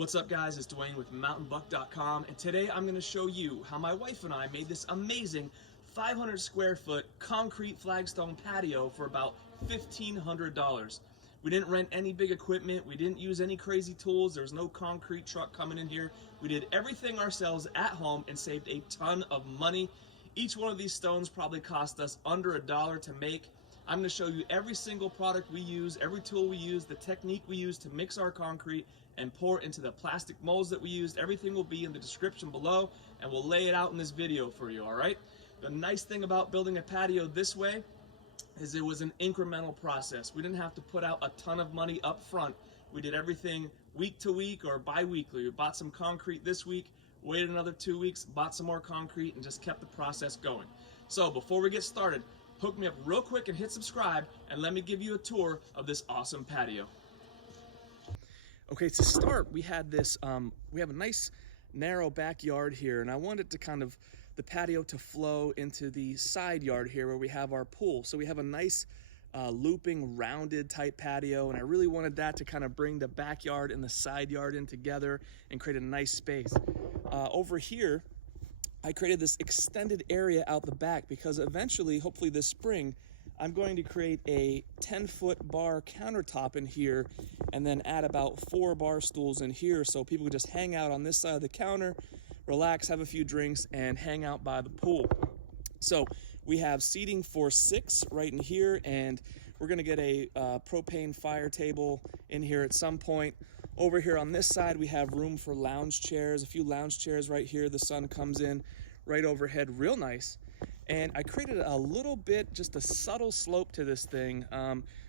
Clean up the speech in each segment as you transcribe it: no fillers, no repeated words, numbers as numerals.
What's up guys, it's Dwayne with mountainbuck.com, and today I'm going to show you how my wife and I made this amazing 500 square foot concrete flagstone patio for about $1,500. We didn't rent any big equipment, we didn't use any crazy tools, there was no concrete truck coming in here. We did everything ourselves at home and saved a ton of money. Each one of these stones probably cost us under $1 to make. I'm going to show you every single product we use, every tool we use, the technique we use to mix our concrete and pour it into the plastic molds that we used. Everything will be in the description below, and we'll lay it out in this video for you, all right? The nice thing about building a patio this way is it was an incremental process. We didn't have to put out a ton of money up front. We did everything week to week or bi-weekly. We bought some concrete this week, waited another 2 weeks, bought some more concrete, and just kept the process going. So before we get started, hook me up real quick and hit subscribe, and let me give you a tour of this awesome patio. Okay, to start, we had this, we have a nice narrow backyard here, and I wanted to the patio to flow into the side yard here where we have our pool. So we have a nice looping, rounded type patio, and I really wanted that to kind of bring the backyard and the side yard in together and create a nice space. Over here, I created this extended area out the back because eventually, hopefully this spring, I'm going to create a 10-foot bar countertop in here and then add about 4 bar stools in here so people can just hang out on this side of the counter, relax, have a few drinks, and hang out by the pool. So we have seating for 6 right in here, and we're gonna get a propane fire table in here at some point. Over here on this side, we have room for lounge chairs, a few lounge chairs right here. The sun comes in right overhead, real nice. And I created a little bit, just a subtle slope to this thing.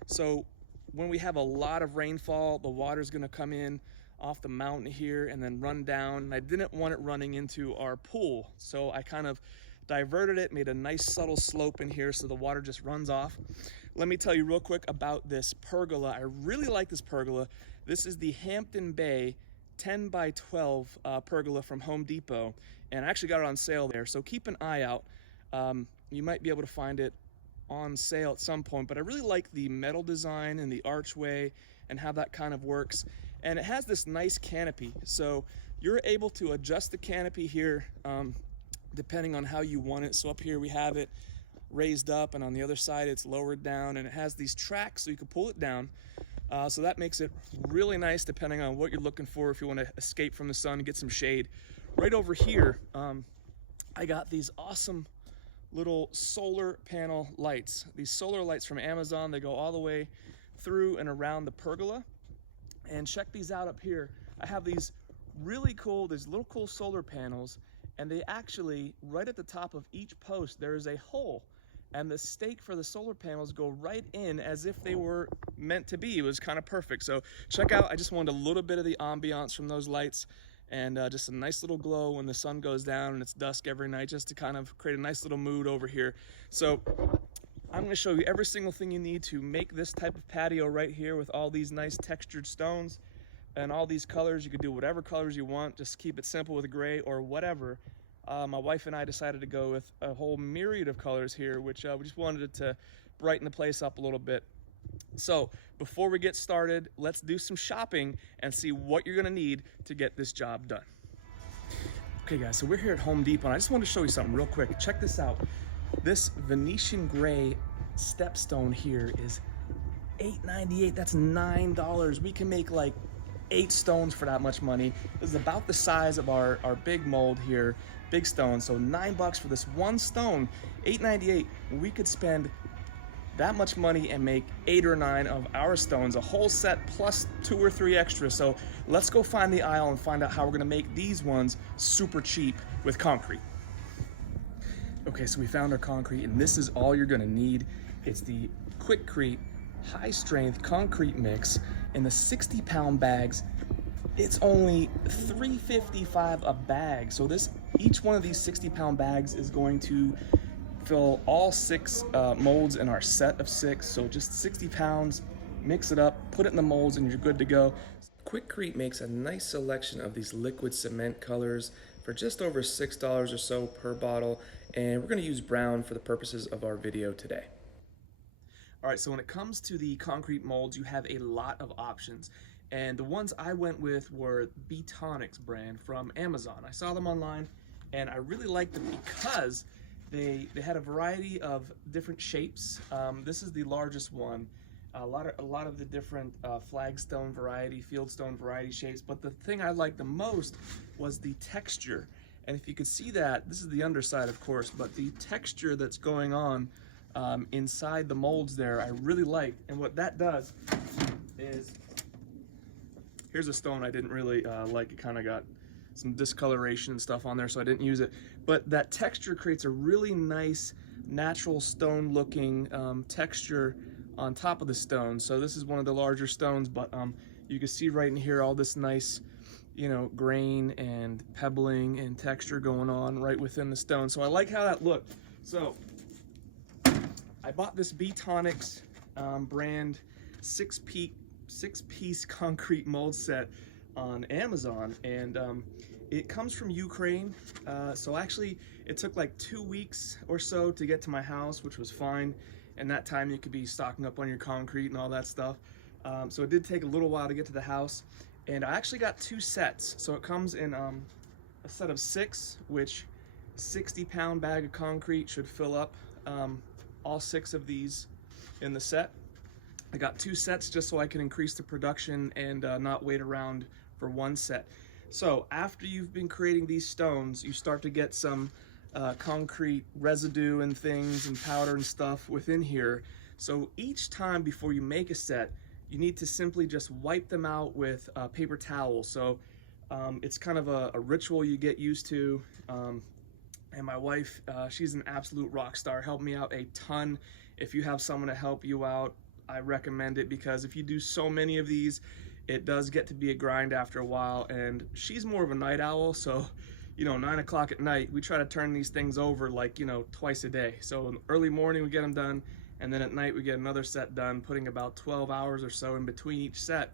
So when we have a lot of rainfall, the water's gonna come in off the mountain here and then run down. And I didn't want it running into our pool. So I kind of diverted it, made a nice subtle slope in here so the water just runs off. Let me tell you real quick about this pergola. I really like this pergola. This is the Hampton Bay 10 by 12 pergola from Home Depot. And I actually got it on sale there, so keep an eye out. You might be able to find it on sale at some point, but I really like the metal design and the archway and how that kind of works. And it has this nice canopy, so you're able to adjust the canopy here depending on how you want it. So up here we have it raised up, and on the other side it's lowered down, and it has these tracks so you can pull it down. So that makes it really nice depending on what you're looking for, if you want to escape from the sun and get some shade. Right over here, I got these awesome little solar panel lights. These solar lights from Amazon, they go all the way through and around the pergola. And check these out up here. I have these really cool, these little cool solar panels, and they actually, right at the top of each post, there is a hole. And the stake for the solar panels go right in as if they were meant to be. It was kind of perfect. So check out, I just wanted a little bit of the ambiance from those lights, and just a nice little glow when the sun goes down and it's dusk every night, just to kind of create a nice little mood over here. So I'm gonna show you every single thing you need to make this type of patio right here with all these nice textured stones and all these colors. You could do whatever colors you want, just keep it simple with gray or whatever. My wife and I decided to go with a whole myriad of colors here, which we just wanted it to brighten the place up a little bit. So before we get started, let's do some shopping and see what you're gonna need to get this job done. Okay guys, so we're here at Home Depot, and I just wanted to show you something real quick. Check this out. This Venetian gray stepstone here is $8.98. That's $9. We can make like 8 stones for that much money. This is about the size of our big mold here, big stone. So $9 for this one stone, $8.98. We could spend that much money and make 8 or 9 of our stones, a whole set plus 2 or 3 extras. So let's go find the aisle and find out how we're gonna make these ones super cheap with concrete. Okay, so we found our concrete, and this is all you're gonna need. It's the Quikrete high strength concrete mix in the 60-pound bags. It's only $3.55 a bag. So each one of these 60-pound bags is going to fill all 6 molds in our set of 6. So just 60 pounds, mix it up, put it in the molds, and you're good to go. Quikrete makes a nice selection of these liquid cement colors for just over $6 or so per bottle, and we're going to use brown for the purposes of our video today. All right, so when it comes to the concrete molds, you have a lot of options. And the ones I went with were Dimex brand from Amazon. I saw them online and I really liked them because they had a variety of different shapes. This is the largest one. A lot of the different flagstone variety, fieldstone variety shapes, but the thing I liked the most was the texture. And if you could see that, this is the underside of course, but the texture that's going on inside the molds there, I really like. And what that does is, here's a stone I didn't really like. It kind of got some discoloration and stuff on there, so I didn't use it. But that texture creates a really nice, natural stone looking texture on top of the stone. So this is one of the larger stones, but you can see right in here all this nice, you know, grain and pebbling and texture going on right within the stone. So I like how that looked. So I bought this Dimex brand six-piece concrete mold set on Amazon, and it comes from Ukraine. So actually it took like 2 weeks or so to get to my house, which was fine. And that time you could be stocking up on your concrete and all that stuff. So it did take a little while to get to the house. And I actually got 2 sets. So it comes in a set of 6, which 60-pound bag of concrete should fill up all 6 of these in the set. I got 2 sets just so I can increase the production and not wait around for 1 set. So after you've been creating these stones, you start to get some concrete residue and things and powder and stuff within here. So each time before you make a set, you need to simply just wipe them out with a paper towel. So it's kind of a ritual you get used to. And my wife, she's an absolute rock star, helped me out a ton. If you have someone to help you out, I recommend it, because if you do so many of these, it does get to be a grind after a while. And she's more of a night owl, so you know, 9 o'clock at night, we try to turn these things over like, you know, twice a day. So in the early morning we get them done, and then at night we get another set done, putting about 12 hours or so in between each set.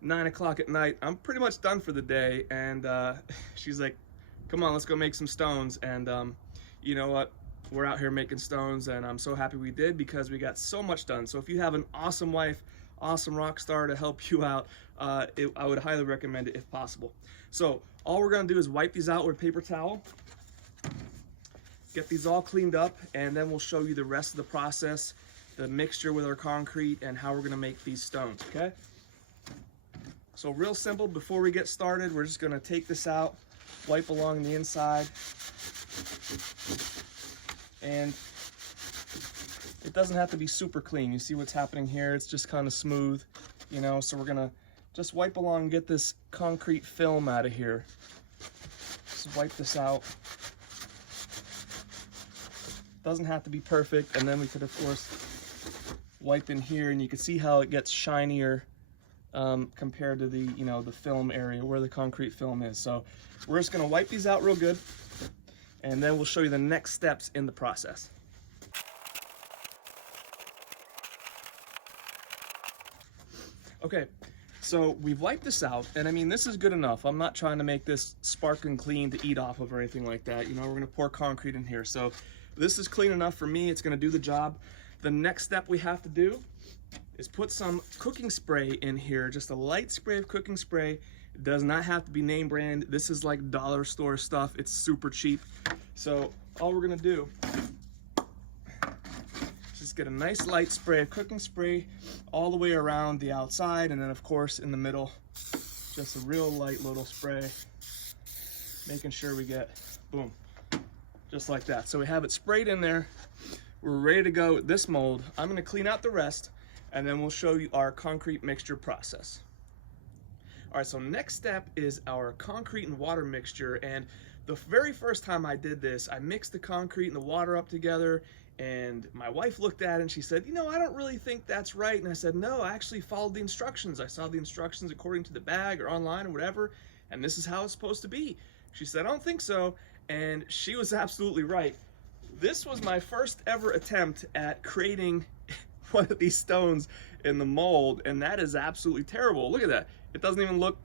9 o'clock at night, I'm pretty much done for the day, and she's like, come on, let's go make some stones. And you know what? We're out here making stones, and I'm so happy we did, because we got so much done. So if you have an awesome wife, awesome rock star to help you out, I would highly recommend it if possible. So all we're gonna do is wipe these out with a paper towel, get these all cleaned up, and then we'll show you the rest of the process, the mixture with our concrete, and how we're gonna make these stones, okay? So real simple, before we get started, we're just gonna take this out, wipe along the inside, and it doesn't have to be super clean. You see what's happening here? It's just kind of smooth, you know, so we're gonna just wipe along and get this concrete film out of here. Just wipe this out. Doesn't have to be perfect, and then we could of course wipe in here, and you can see how it gets shinier compared to the, you know, the film area where the concrete film is. So we're just gonna wipe these out real good, and then we'll show you the next steps in the process. Okay, so we've wiped this out, and I mean, this is good enough. I'm not trying to make this sparkling clean to eat off of or anything like that. You know, we're gonna pour concrete in here. So this is clean enough for me. It's gonna do the job. The next step we have to do is put some cooking spray in here, just a light spray of cooking spray. It does not have to be name brand. This is like dollar store stuff. It's super cheap. So all we're gonna do is just get a nice light spray of cooking spray all the way around the outside, and then of course in the middle, just a real light little spray, making sure we get, boom, just like that. So we have it sprayed in there. We're ready to go with this mold. I'm gonna clean out the rest, and then we'll show you our concrete mixture process. All right, so next step is our concrete and water mixture. And the very first time I did this, I mixed the concrete and the water up together, and my wife looked at it and she said, you know, I don't really think that's right. And I said, no, I actually followed the instructions. I saw the instructions according to the bag or online or whatever, and this is how it's supposed to be. She said, I don't think so, and she was absolutely right. This was my first ever attempt at creating one of these stones in the mold, and that is absolutely terrible. Look at that. It doesn't even look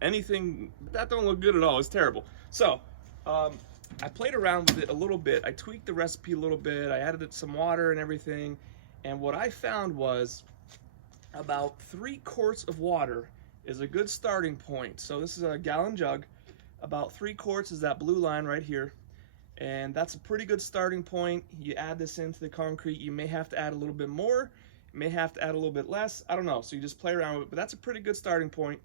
anything, that don't look good at all. It's terrible. So I played around with it a little bit. I tweaked the recipe a little bit. I added some water and everything, and what I found was about 3 quarts of water is a good starting point. So this is a gallon jug. About 3 quarts is that blue line right here. And that's a pretty good starting point. You add this into the concrete. You may have to add a little bit more. You may have to add a little bit less. I don't know. So you just play around with it. But that's a pretty good starting point.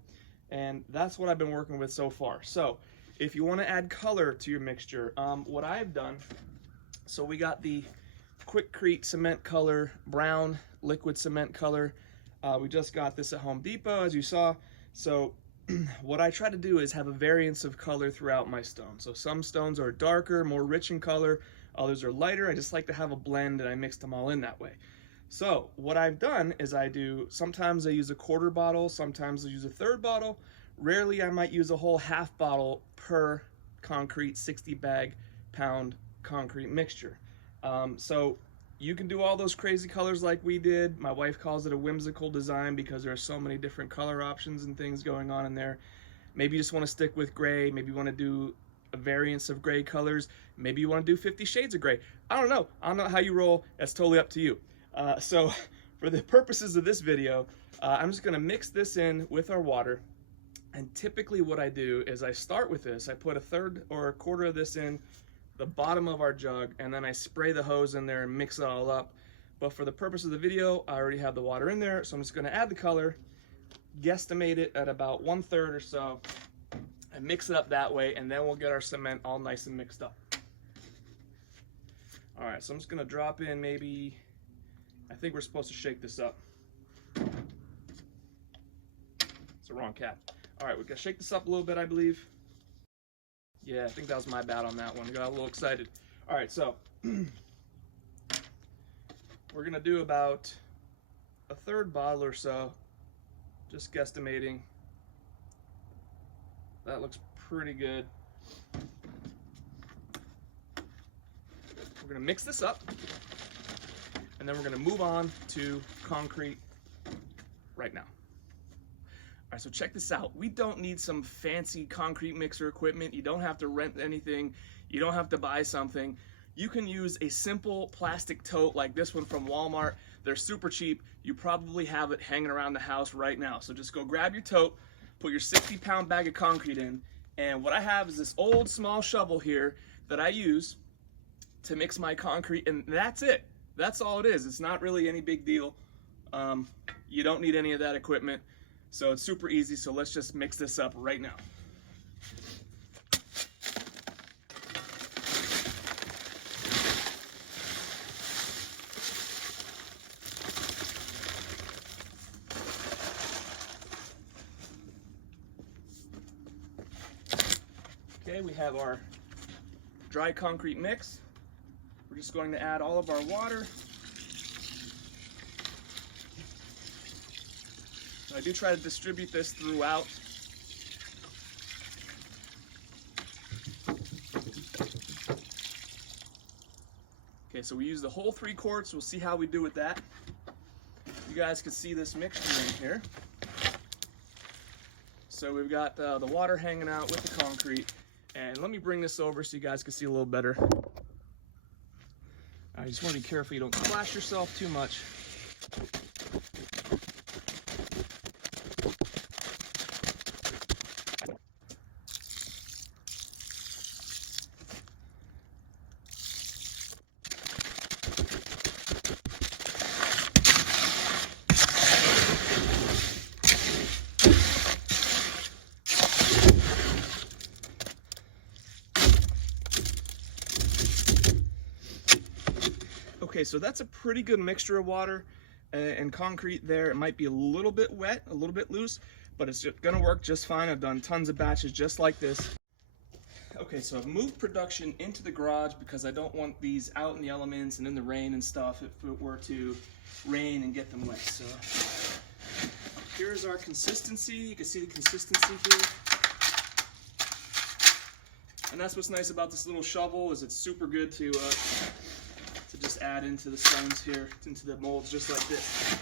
And that's what I've been working with so far. So if you want to add color to your mixture, what I've done, so we got the Quikrete cement color, brown liquid cement color. We just got this at Home Depot, as you saw. So what I try to do is have a variance of color throughout my stone. So some stones are darker, more rich in color, others are lighter. I just like to have a blend, and I mix them all in that way. So what I've done is sometimes I use a quarter bottle, sometimes I use a third bottle. Rarely I might use a whole half bottle per concrete 60 bag pound concrete mixture. So you can do all those crazy colors like we did. My wife calls it a whimsical design because there are so many different color options and things going on in there. Maybe you just want to stick with gray. Maybe you want to do a variance of gray colors. Maybe you want to do 50 shades of gray. I don't know. I don't know how you roll. That's totally up to you. So for the purposes of this video, I'm just going to mix this in with our water. And typically what I do is I start with this. I put a third or a quarter of this in the bottom of our jug, and then I spray the hose in there and mix it all up. But for the purpose of the video, I already have the water in there, so I'm just going to add the color, guesstimate it at about 1/3 or so, and mix it up that way, and then we'll get our cement all nice and mixed up. All right, so I'm just going to drop in maybe, I think we're supposed to shake this up. It's the wrong cap. All right, we got to shake this up a little bit, I believe. Yeah, I think that was my bad on that one. I got a little excited. All right, so we're gonna do about a third bottle or so, just guesstimating. That looks pretty good. We're gonna mix this up, and then we're gonna move on to concrete right now. All right, so check this out. We don't need some fancy concrete mixer equipment. You don't have to rent anything. You don't have to buy something. You can use a simple plastic tote like this one from Walmart. They're super cheap. You probably have it hanging around the house right now. So just go grab your tote, put your 60-pound bag of concrete in, and what I have is this old small shovel here that I use to mix my concrete, and that's it. That's all it is. It's not really any big deal. You don't need any of that equipment. So it's super easy, so let's just mix this up right now. Okay, we have our dry concrete mix. We're just going to add all of our water. I do try to distribute this throughout. Okay, so we use the whole 3 quarts. We'll see how we do with that. You guys can see this mixture in here. So we've got the water hanging out with the concrete. And let me bring this over so you guys can see a little better. I just want to be careful you don't splash yourself too much. Okay, so that's a pretty good mixture of water and concrete there. It might be a little bit wet, a little bit loose, but it's gonna work just fine. I've done tons of batches just like this. Okay, so I've moved production into the garage because I don't want these out in the elements and in the rain and stuff if it were to rain and get them wet. So here's our consistency. You can see the consistency here. And that's what's nice about this little shovel, is it's super good to just add into the stones here, into the molds just like this.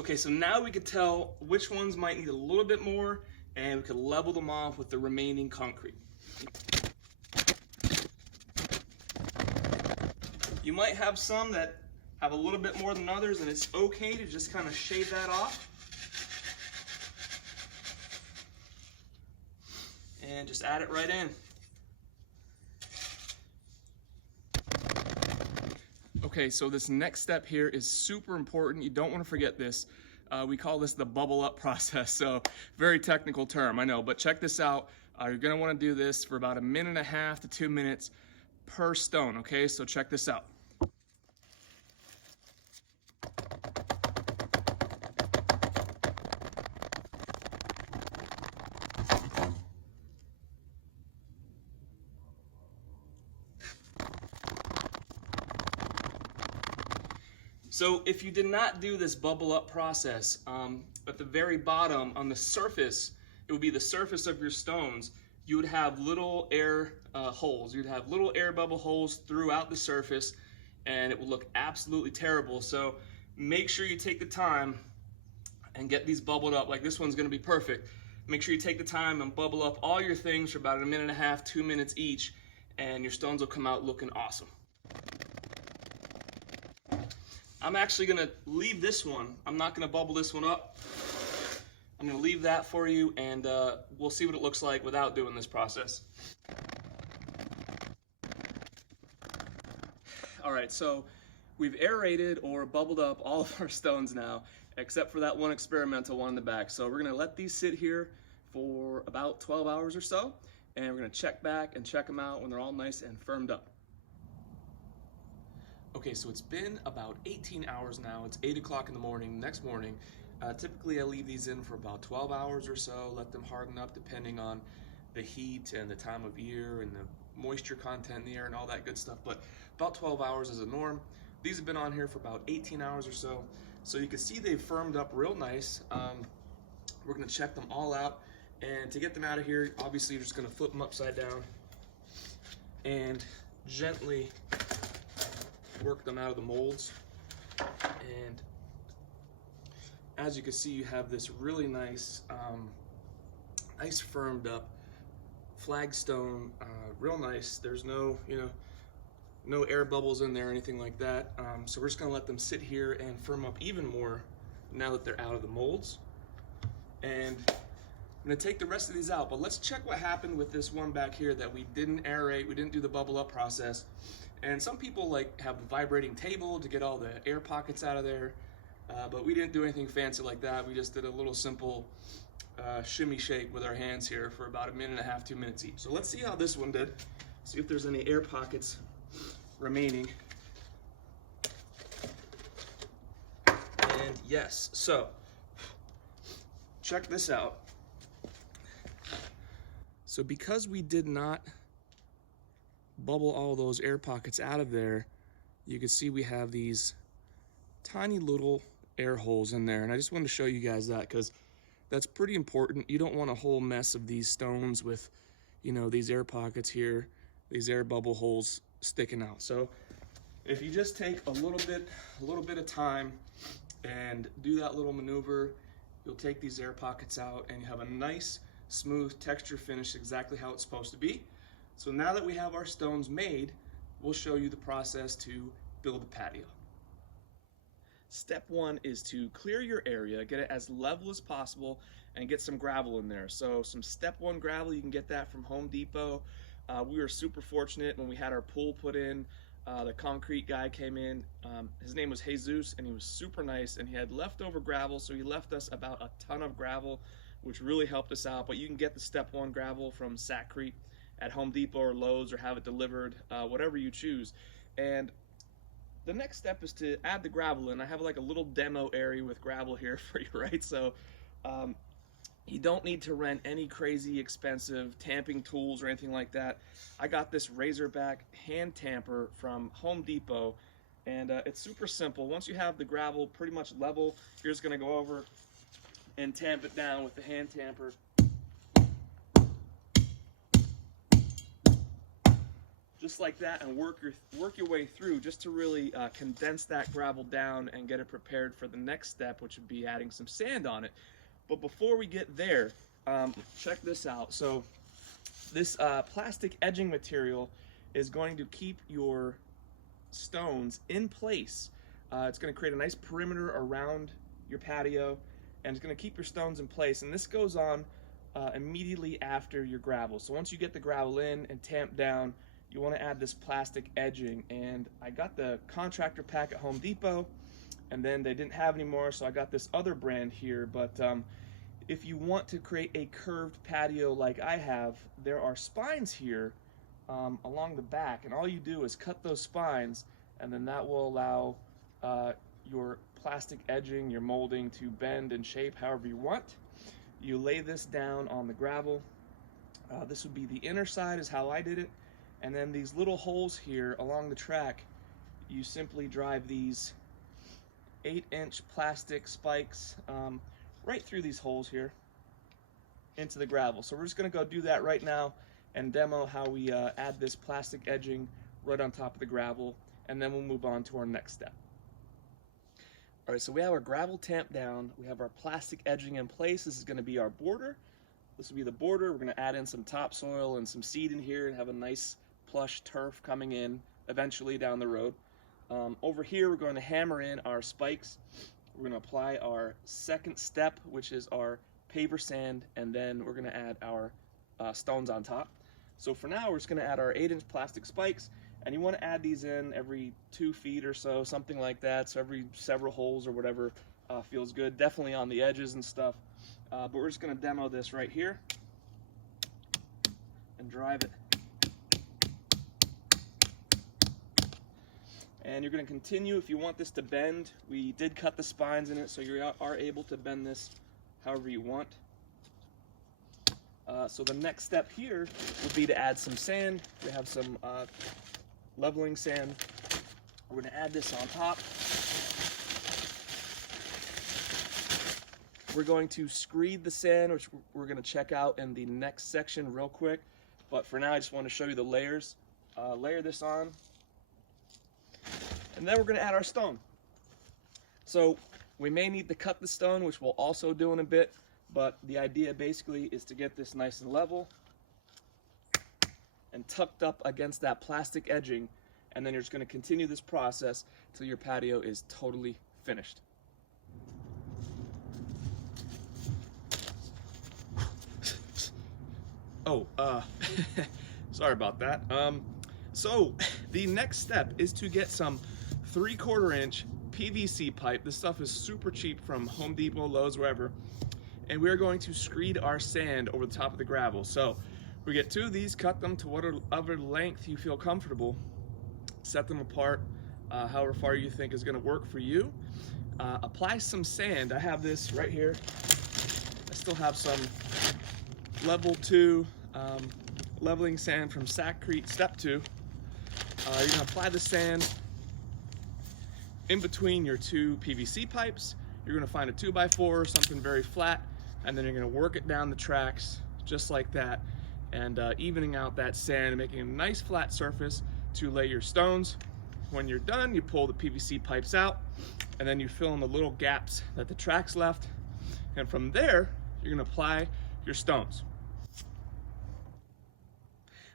Okay, so now we could tell which ones might need a little bit more, and we could level them off with the remaining concrete. You might have some that have a little bit more than others, and it's okay to just kind of shave that off. And just add it right in. Okay, so this next step here is super important. You don't want to forget this. We call this the bubble up process, so very technical term, I know, but check this out. You're gonna wanna do this for about 1.5 to 2 minutes per stone, okay? So check this out. So if you did not do this bubble up process, at the very bottom on the surface, it would be the surface of your stones, you would have little air holes. You'd have little air bubble holes throughout the surface, and it would look absolutely terrible. So make sure you take the time and get these bubbled up. Like this one's gonna be perfect. Make sure you take the time and bubble up all your things for about 1.5 to 2 minutes each, and your stones will come out looking awesome. I'm actually gonna leave this one. I'm not gonna bubble this one up. I'm gonna leave that for you, and we'll see what it looks like without doing this process. All right, so we've aerated or bubbled up all of our stones now, except for that one experimental one in the back. So we're gonna let these sit here for about 12 hours or so, and we're gonna check back and check them out when they're all nice and firmed up. Okay, so it's been about 18 hours now. It's 8 o'clock in the morning, next morning. Typically I leave these in for about 12 hours or so, let them harden up depending on the heat and the time of year and the moisture content in the air and all that good stuff, but about 12 hours is a norm. These have been on here for about 18 hours or so. So you can see they've firmed up real nice. We're gonna check them all out, and to get them out of here, obviously you're just gonna flip them upside down and gently work them out of the molds. And as you can see, you have this really nice, nice firmed up flagstone, real nice. There's no, no air bubbles in there or anything like that. So we're just gonna let them sit here and firm up even more now that they're out of the molds. And I'm gonna take the rest of these out, but let's check what happened with this one back here that we didn't aerate, we didn't do the bubble up process. And some people have a vibrating table to get all the air pockets out of there, but we didn't do anything fancy like that. We just did a little simple shimmy shake with our hands here for about 1.5 to 2 minutes each. So let's see how this one did. See if there's any air pockets remaining. And yes, so check this out. So because we did not bubble all those air pockets out of there, you can see we have these tiny little air holes in there, and I just wanted to show you guys that because that's pretty important. You don't want a whole mess of these stones with, these air pockets here, these air bubble holes sticking out. So if you just take a little bit of time and do that little maneuver, you'll take these air pockets out and you have a nice smooth texture finish, exactly how it's supposed to be. So now that we have our stones made, we'll show you the process to build the patio. Step one is to clear your area, get it as level as possible, and get some gravel in there. So some step one gravel, you can get that from Home Depot. We were super fortunate when we had our pool put in. The concrete guy came in, his name was Jesus, and he was super nice, and he had leftover gravel, so he left us about a ton of gravel, which really helped us out. But you can get the step one gravel from SAKRETE at Home Depot or Lowe's, or have it delivered, whatever you choose. And the next step is to add the gravel in. I have like a little demo area with gravel here for you, right? So you don't need to rent any crazy expensive tamping tools or anything like that. I got this Razorback hand tamper from Home Depot, and it's super simple. Once you have the gravel pretty much level, you're just gonna go over and tamp it down with the hand tamper. just like that, and work your way through just to really condense that gravel down and get it prepared for the next step, which would be adding some sand on it. But before we get there, check this out. So this plastic edging material is going to keep your stones in place. It's going to create a nice perimeter around your patio, and it's going to keep your stones in place. And this goes on immediately after your gravel. So once you get the gravel in and tamped down, you want to add this plastic edging. And I got the Contractor pack at Home Depot, and then they didn't have any more, so I got this other brand here. But if you want to create a curved patio like I have, there are spines here along the back, and all you do is cut those spines, and then that will allow your plastic edging, your molding, to bend and shape however you want. You lay this down on the gravel. This would be the inner side, is how I did it. And then these little holes here along the track, you simply drive these 8-inch plastic spikes right through these holes here into the gravel. So we're just going to go do that right now and demo how we add this plastic edging right on top of the gravel, and then we'll move on to our next step. All right, so we have our gravel tamped down, we have our plastic edging in place. This is going to be our border. This will be the border. We're going to add in some topsoil and some seed in here and have a nice plush turf coming in eventually down the road. Over here, we're going to hammer in our spikes. We're going to apply our second step, which is our Paver sand, and then we're going to add our stones on top. So for now, we're just going to add our 8-inch plastic spikes, and you want to add these in every 2 feet or so, something like that. So every several holes or whatever feels good, definitely on the edges and stuff. But we're just going to demo this right here and drive it. And you're going to continue if you want this to bend. We did cut the spines in it, so you are able to bend this however you want. So the next step here would be to add some sand. We have some leveling sand. We're going to add this on top. We're going to screed the sand, which we're going to check out in the next section real quick. But for now, I just want to show you the layers. Layer this on. And then we're going to add our stone. So we may need to cut the stone, which we'll also do in a bit. But the idea basically is to get this nice and level and tucked up against that plastic edging. And then you're just going to continue this process until your patio is totally finished. Oh, sorry about that. So the next step is to get some 3/4 inch PVC pipe. This stuff is super cheap from Home Depot, Lowe's, wherever. And we're going to screed our sand over the top of the gravel. So we get 2 of these, cut them to whatever length you feel comfortable, set them apart however far you think is going to work for you. Apply some sand. I have this right here. I still have some level 2 leveling sand from SAKRETE Step 2. You're going to apply the sand in between your 2 PVC pipes. You're going to find a 2x4, something very flat, and then you're going to work it down the tracks just like that, and evening out that sand and making a nice flat surface to lay your stones. When you're done, you pull the PVC pipes out, and then you fill in the little gaps that the tracks left, and from there you're going to apply your stones.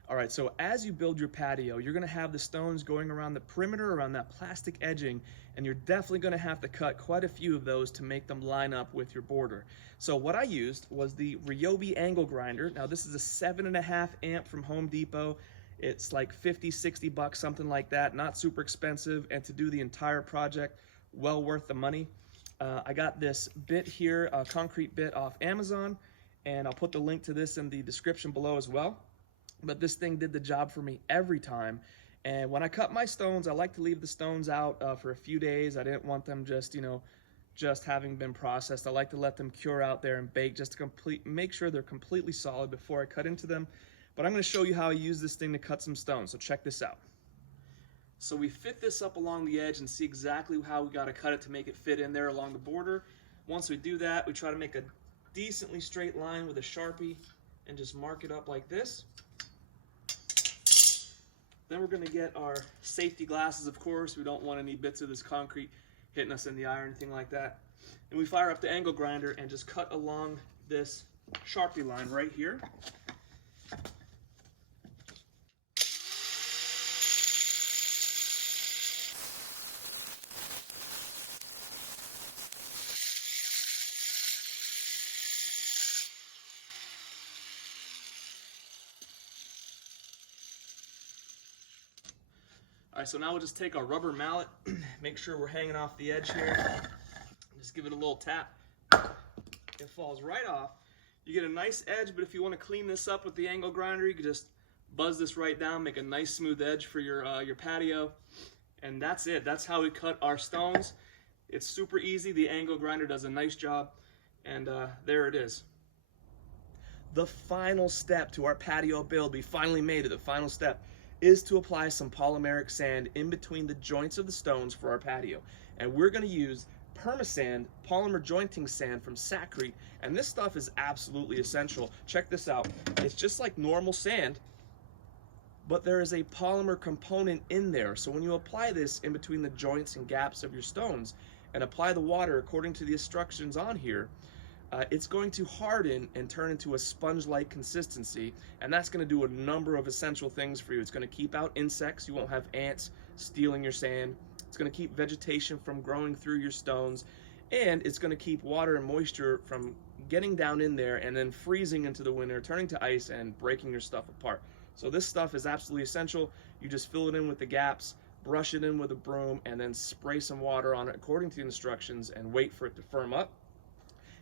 All right, so as you build your patio, you're going to have the stones going around the perimeter, around that plastic edging, and you're definitely going to have to cut quite a few of those to make them line up with your border. So what I used was the Ryobi angle grinder. Now this is a 7.5 amp from Home Depot. It's like $50-60 bucks, something like that, not super expensive, and to do the entire project, well worth the money. I got this bit here, a concrete bit off Amazon, and I'll put the link to this in the description below as well. But this thing did the job for me every time. And when I cut my stones, I like to leave the stones out for a few days. I didn't want them just having been processed. I like to let them cure out there and bake just to make sure they're completely solid before I cut into them. But I'm going to show you how I use this thing to cut some stones. So check this out. So we fit this up along the edge and see exactly how we got to cut it to make it fit in there along the border. Once we do that, we try to make a decently straight line with a Sharpie and just mark it up like this. Then we're gonna get our safety glasses, of course. We don't want any bits of this concrete hitting us in the eye or anything like that. And we fire up the angle grinder and just cut along this Sharpie line right here. All right, so now we'll just take our rubber mallet, make sure we're hanging off the edge here. Just give it a little tap. It falls right off. You get a nice edge, but if you want to clean this up with the angle grinder, you can just buzz this right down, make a nice smooth edge for your patio. And that's it. That's how we cut our stones. It's super easy. The angle grinder does a nice job. And there it is. The final step to our patio build, we finally made it. The final step is to apply some polymeric sand in between the joints of the stones for our patio. And we're going to use PermaSand polymer jointing sand from SAKRETE, and this stuff is absolutely essential. Check this out. It's just like normal sand, but there is a polymer component in there. So when you apply this in between the joints and gaps of your stones and apply the water according to the instructions on here, it's going to harden and turn into a sponge-like consistency, and that's going to do a number of essential things for you. It's going to keep out insects. You won't have ants stealing your sand. It's going to keep vegetation from growing through your stones, and it's going to keep water and moisture from getting down in there and then freezing into the winter, turning to ice and breaking your stuff apart. So this stuff is absolutely essential. You just fill it in with the gaps, brush it in with a broom, and then spray some water on it according to the instructions and wait for it to firm up.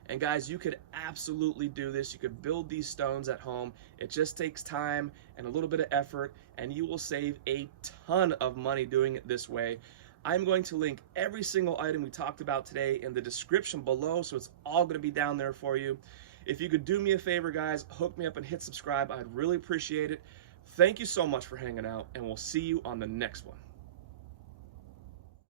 And guys, you could absolutely do this. You could build these stones at home. It just takes time and a little bit of effort, and you will save a ton of money doing it this way. I'm going to link every single item we talked about today in the description below, so it's all going to be down there for you. If you could do me a favor, guys, hook me up and hit subscribe. I'd really appreciate it. Thank you so much for hanging out, and we'll see you on the next one.